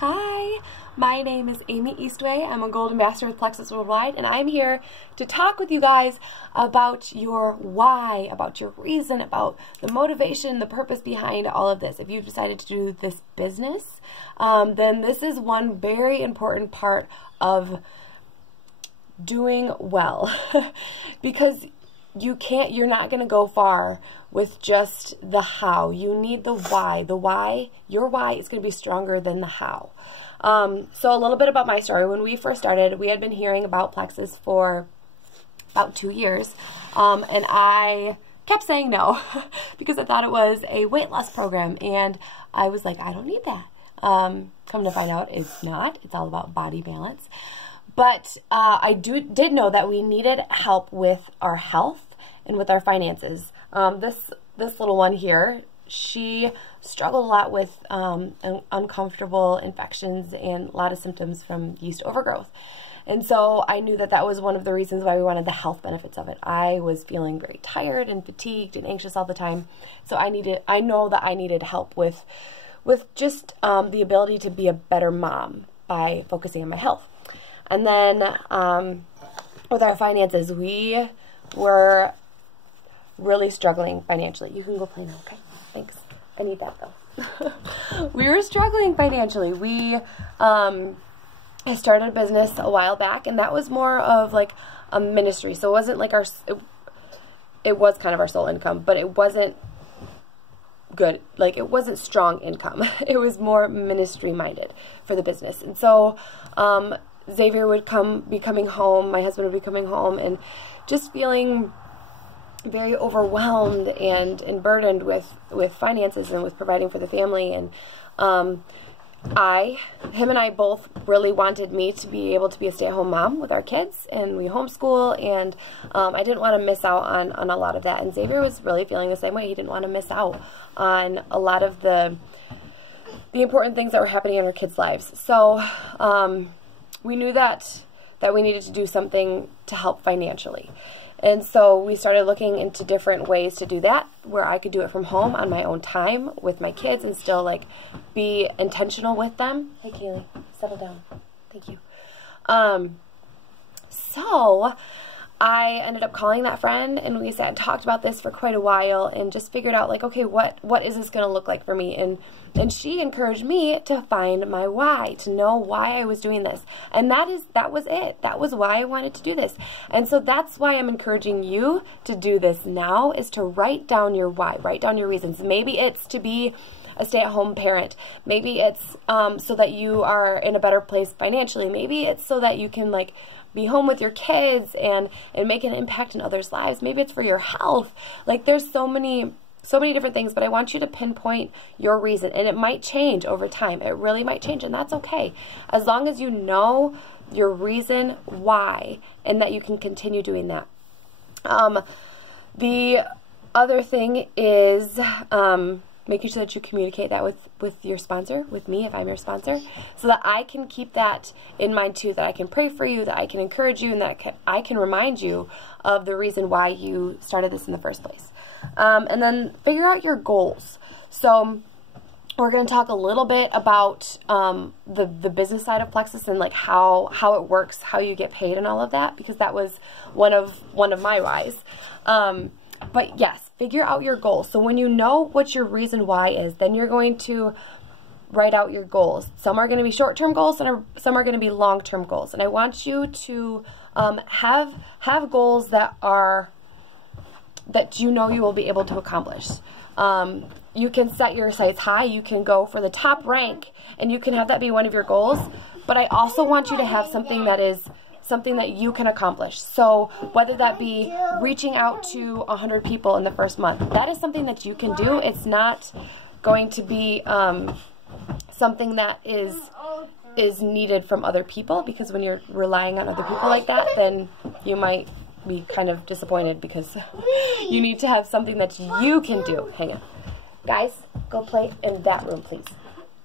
Hi, my name is Amy Eastway. I'm a Gold Ambassador with Plexus Worldwide, and I'm here to talk with you guys about your why, about your reason, about the motivation, the purpose behind all of this. If you've decided to do this business, then this is one very important part of doing well because you're not going to go far with just the how. You need the why. Your why is going to be stronger than the how. So a little bit about my story. When we first started, we had been hearing about Plexus for about 2 years, and I kept saying no because I thought it was a weight loss program, and I was like, I don't need that. Come to find out, it's not. It's all about body balance. But I did know that we needed help with our health and with our finances. This little one here, she struggled a lot with uncomfortable infections and a lot of symptoms from yeast overgrowth. And so I knew that that was one of the reasons why we wanted the health benefits of it. I was feeling very tired and fatigued and anxious all the time. So I know that I needed help with just the ability to be a better mom by focusing on my health. And then with our finances, we were really struggling financially. You can go play now, okay? Thanks. I need that though. We were struggling financially. I started a business a while back, and that was more of like a ministry. So it wasn't like it was kind of our sole income, but it wasn't good. Like, it wasn't strong income. It was more ministry minded for the business. And so Xavier would be coming home, my husband would be coming home, and just feeling very overwhelmed and burdened with finances and with providing for the family. And him and I both really wanted me to be able to be a stay-at-home mom with our kids, and we homeschool, and I didn't want to miss out on a lot of that. And Xavier was really feeling the same way. He didn't want to miss out on a lot of the important things that were happening in our kids' lives. So we knew that we needed to do something to help financially. And so we started looking into different ways to do that, where I could do it from home on my own time with my kids and still like be intentional with them. Hey Kaylee, settle down. Thank you. So I ended up calling that friend, and we sat and talked about this for quite a while and just figured out, like, okay, what is this going to look like for me? And she encouraged me to find my why, to know why I was doing this. And that was it. That was why I wanted to do this. And so that's why I'm encouraging you to do this now, is to write down your why, write down your reasons. Maybe it's to be a stay-at-home parent. Maybe it's so that you are in a better place financially. Maybe it's so that you can like be home with your kids and make an impact in others' lives. Maybe it's for your health. Like, there's so many different things, but I want you to pinpoint your reason, and it might change over time. It really might change, and that's okay. As long as you know your reason why and that you can continue doing that. The other thing is making sure that you communicate that with your sponsor, with me if I'm your sponsor, so that I can keep that in mind too, that I can pray for you, that I can encourage you, and that I can remind you of the reason why you started this in the first place. And then figure out your goals. So we're going to talk a little bit about the business side of Plexus and like how it works, how you get paid and all of that, because that was one of my whys. But yes, figure out your goals. So when you know what your reason why is, then you're going to write out your goals. Some are going to be short-term goals, and some are going to be long-term goals. And I want you to have goals that you know you will be able to accomplish. You can set your sights high. You can go for the top rank, and you can have that be one of your goals. But I also want you to have something that is something that you can accomplish. So whether that be reaching out to 100 people in the first month, that is something that you can do. It's not going to be something that is needed from other people, because when you're relying on other people like that, then you might be kind of disappointed, because you need to have something that you can do. Hang on. Guys, go play in that room, please.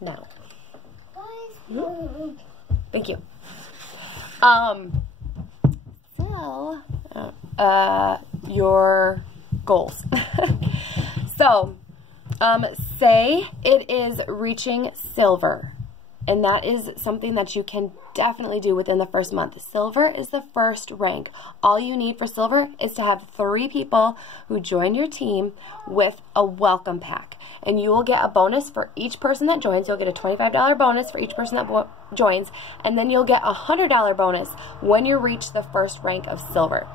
Now. Thank you. Your goals. So, say it is reaching silver. And that is something that you can definitely do within the first month. Silver is the first rank. All you need for silver is to have 3 people who join your team with a welcome pack. And you will get a bonus for each person that joins. You'll get a $25 bonus for each person that joins. And then you'll get a $100 bonus when you reach the first rank of silver.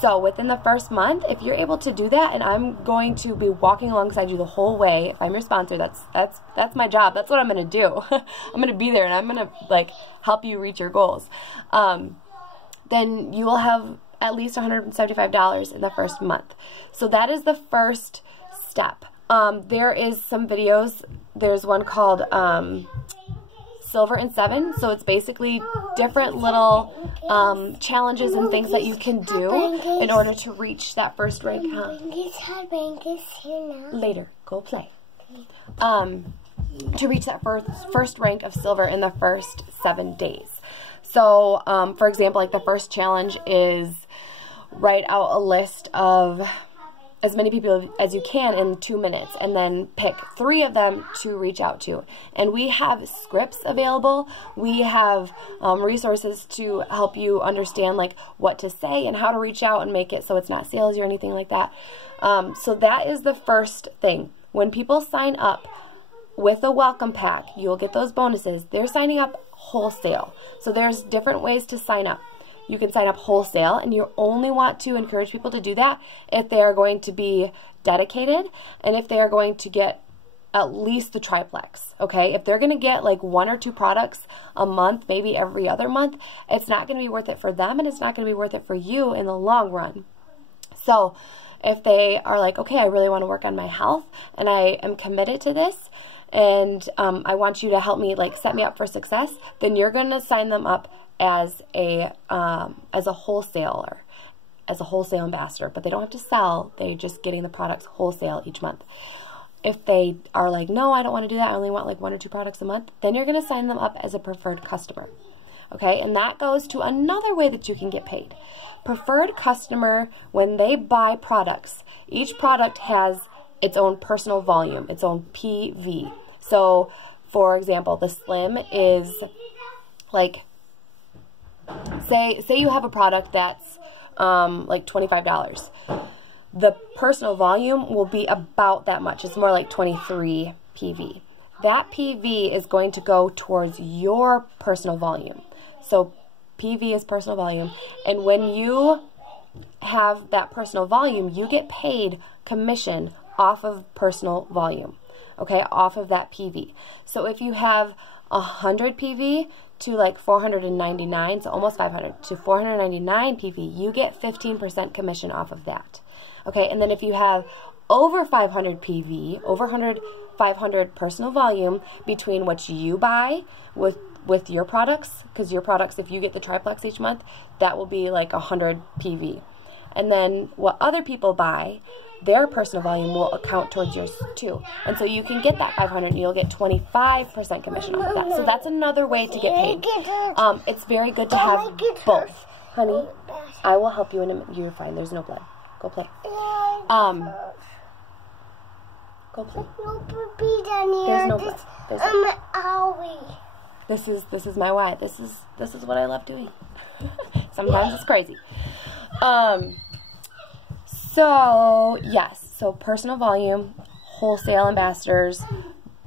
So within the first month, if you're able to do that, and I'm going to be walking alongside you the whole way, if I'm your sponsor, that's my job. That's what I'm going to do. I'm going to be there, and I'm going to like help you reach your goals. Then you will have at least $175 in the first month. So that is the first step. There is some videos. There's one called Silver in 7. So it's basically different little challenges and things that you can do in order to reach that first rank. Later, go play. To reach that first rank of silver in the first 7 days. So, for example, like the first challenge is write out a list of as many people as you can in 2 minutes, and then pick 3 of them to reach out to. And we have scripts available. We have resources to help you understand like what to say and how to reach out and make it so it's not salesy or anything like that. So that is the first thing. When people sign up with a welcome pack, you'll get those bonuses. They're signing up wholesale. So there's different ways to sign up. You can sign up wholesale, and you only want to encourage people to do that if they are going to be dedicated and if they are going to get at least the triplex, okay? If they're going to get like 1 or 2 products a month, maybe every other month, it's not going to be worth it for them, and it's not going to be worth it for you in the long run. So if they are like, okay, I really want to work on my health, and I am committed to this, and I want you to help me, like set me up for success, then you're going to sign them up as a wholesaler, as a wholesale ambassador. But they don't have to sell, they're just getting the products wholesale each month. If they are like, no, I don't want to do that, I only want like 1 or 2 products a month, then you're going to sign them up as a preferred customer. Okay, and that goes to another way that you can get paid. Preferred customer, when they buy products, each product has its own personal volume, its own PV. So, for example, the Slim is like, say you have a product that's like $25. The personal volume will be about that much. It's more like 23 PV. That PV is going to go towards your personal volume. So PV is personal volume, and when you have that personal volume, you get paid commission off of personal volume, okay, off of that PV. So if you have 100 PV to like 499, so almost 500 to 499 PV, you get 15% commission off of that. Okay, and then if you have over 500 PV, over 500 personal volume between what you buy with your products, because your products, if you get the triplex each month, that will be like 100 PV. And then what other people buy, their personal volume will account towards yours too. And so you can get that 500 and you'll get 25% commission off of that. So that's another way to get paid. It's very good to have both. Honey, I will help you in a minute. You're fine. There's no blood. Go play. Go play. There's no blood. There's no. This is my why. This is what I love doing. Sometimes it's crazy. So yes, so personal volume, wholesale ambassadors,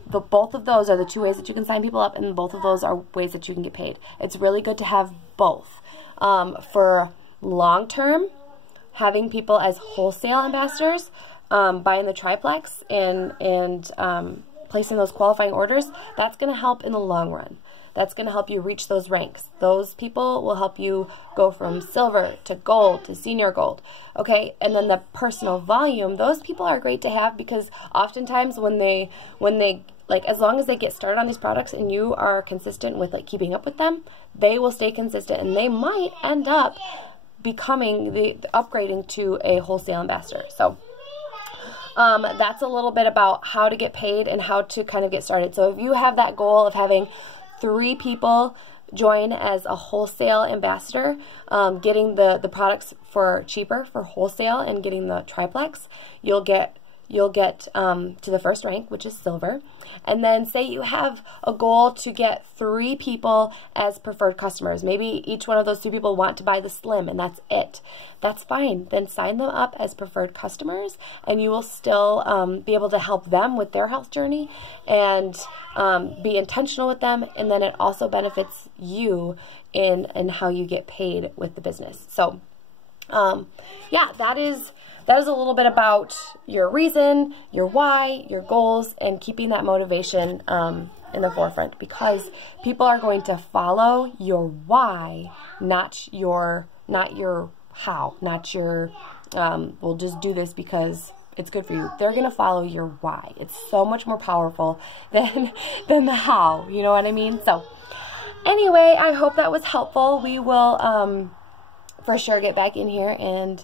both of those are the 2 ways that you can sign people up, and both of those are ways that you can get paid. It's really good to have both. For long term, having people as wholesale ambassadors, buying the triplex and placing those qualifying orders, that's going to help in the long run. That's going to help you reach those ranks. Those people will help you go from silver to gold to senior gold. Okay, and then the personal volume, those people are great to have, because oftentimes when they like, as long as they get started on these products and you are consistent with like keeping up with them, they will stay consistent, and they might end up becoming upgrading to a wholesale ambassador. So that's a little bit about how to get paid and how to kind of get started. So if you have that goal of having 3 people join as a wholesale ambassador, getting the products for cheaper for wholesale and getting the triplex, you'll get you'll get to the first rank, which is silver. And then say you have a goal to get 3 people as preferred customers. Maybe each one of those 2 people want to buy the Slim and that's it. That's fine. Then sign them up as preferred customers and you will still be able to help them with their health journey and be intentional with them. And then it also benefits you in how you get paid with the business. So yeah, that is a little bit about your reason, your why, your goals, and keeping that motivation in the forefront, because people are going to follow your why, not your how, not your we'll just do this because it's good for you. They're going to follow your why. It's so much more powerful than the how, you know what I mean? So anyway, I hope that was helpful. We will for sure get back in here and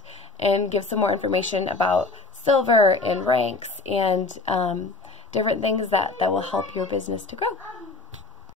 give some more information about silver and ranks and different things that will help your business to grow.